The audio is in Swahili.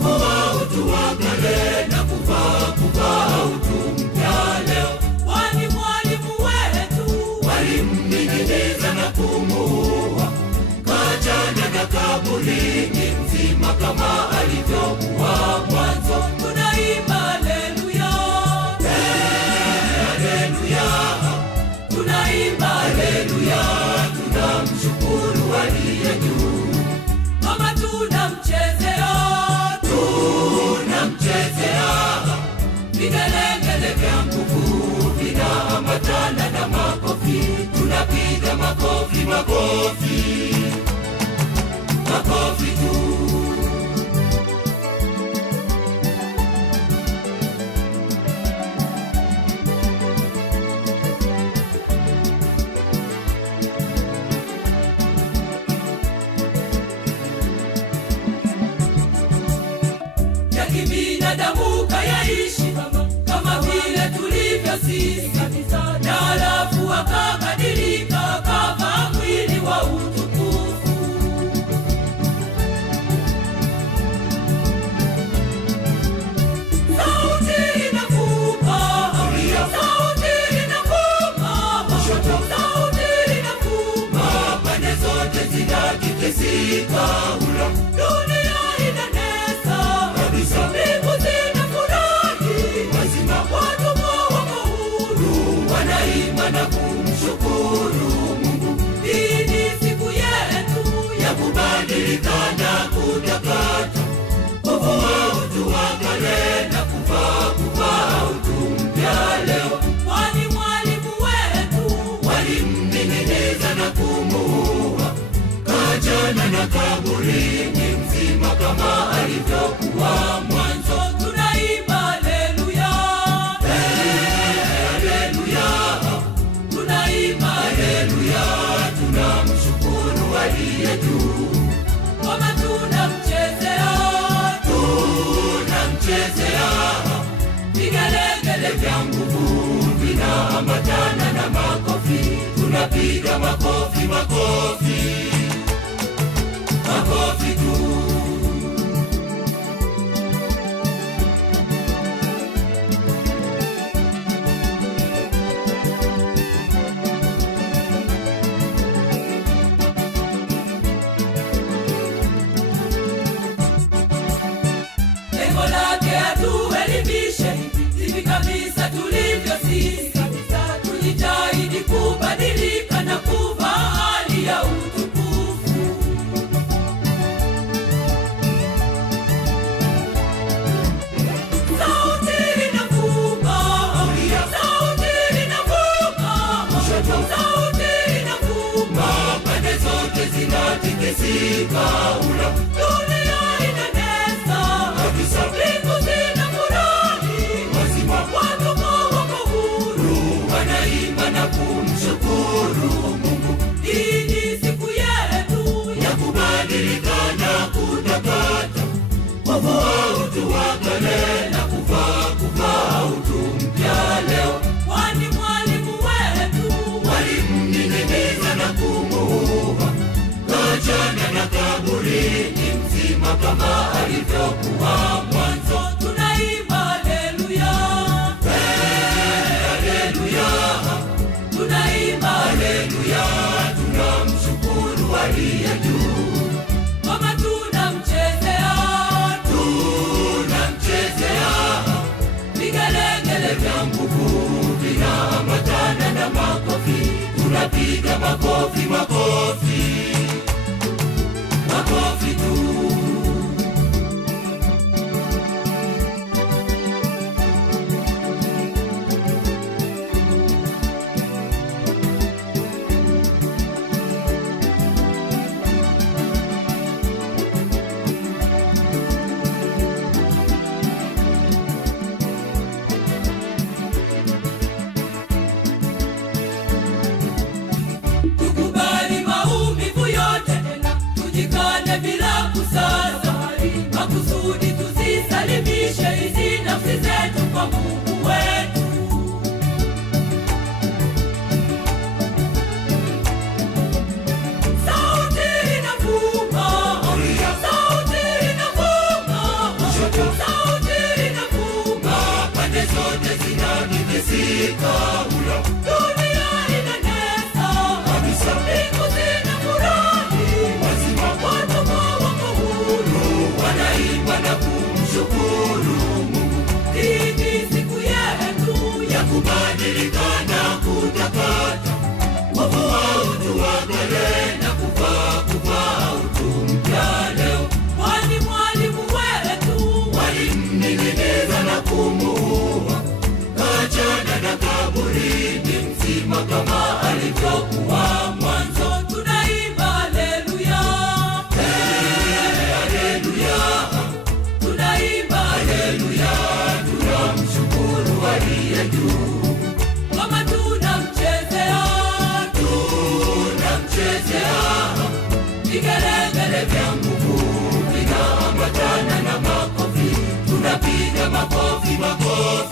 kuvua utu wa kale na kuvaa utu mpya leo. Kwani mwalimu wetu walimning'iniza na kumuua, kachana na kaburini mzima kama alivyokuwa mwanzo. Tunaimba haleluya, haleluya, tunaimba haleluya, tunamshukuru aliye juu. Mama tunamchezea, vigelegele vya nguvu vinaambatana na makofi. Tunapiga makofi, makofi, makofi tu. ya kibinadamu kayaishi kama vile tulivyo sisi, na alafu akabadilika akavaa mwili wa utukufu. Sauti inavuma, sauti inavuma, sauti inavuma, pande zote zinatikisika. dunia inanesa Kabisa. mbingu zinafurahi, Wazima watumwa wako huru, wanaimba na kumshukuru Mungu. hii ni siku yetu Ya kubadilika na kutakata, kuvua utu wa kale na kuvaa utu mpya leo. kwani mwalimu wetu Walimning'iniza na kumuua, kachana na kaburini mzima kama alivyokuwa mwanzo. tunaimba haleluya, Haleluya, tunaimba haleluya, tunamshukuru aliye juu. kama tunamchezea, vigelegele vya nguvu vinaambatana na makofi. Tunapiga makofi, makofi, makofi tu. lengo lake atuelimishe hivi kabisa tulivyo sisi. Tujitahidi kubadilika na kuvaa hali ya utukufu. Sauti inavuma, sauti inavuma, sauti inavuma, Pande zote zinatikisika. dunia inanesa Kabisa. mbingu zinafurahi, Wazima watumwa wako huru, wanaimba na kumshukuru Mungu. hii ni siku yetu Ya kubadilika na kutakata, kuvua utu wa kale na kuvaa utu mpya leo. kwani mwalimu wetu Walimning'iniza na kumuua, kachana na kaburini mzima kama alivyokuwa mwanzo. tunaimba haleluya, Haleluya, tunaimba haleluya, tunamshukuru aliye juu. kama tunamchezea, vigelegele Vya nguvu vinaambatana na makofi. Tunapiga makofi, makofi, makofi tu. katika ula. Dunia inanesa Kabisa. mbingu zinafurahi Wazima watu wako huru wanaimba na kumshukuru Mungu. hii ni siku yetu Ya kubadilika na kutakata wavu wa utu wa kale na kuvaa utu mpya leo. kwani mwalimu wetu Walimning'iniza na kumuua, kachana na kaburini mzima kama alivyokuwa mwanzo. tunaimba haleluya Haleluya, tunaimba haleluya, tunamshukuru aliye juu. kama tunamchezea Tunamchezea vigelegele vya nguvu vinaambatana na makofi, tunapiga makofi, makofi.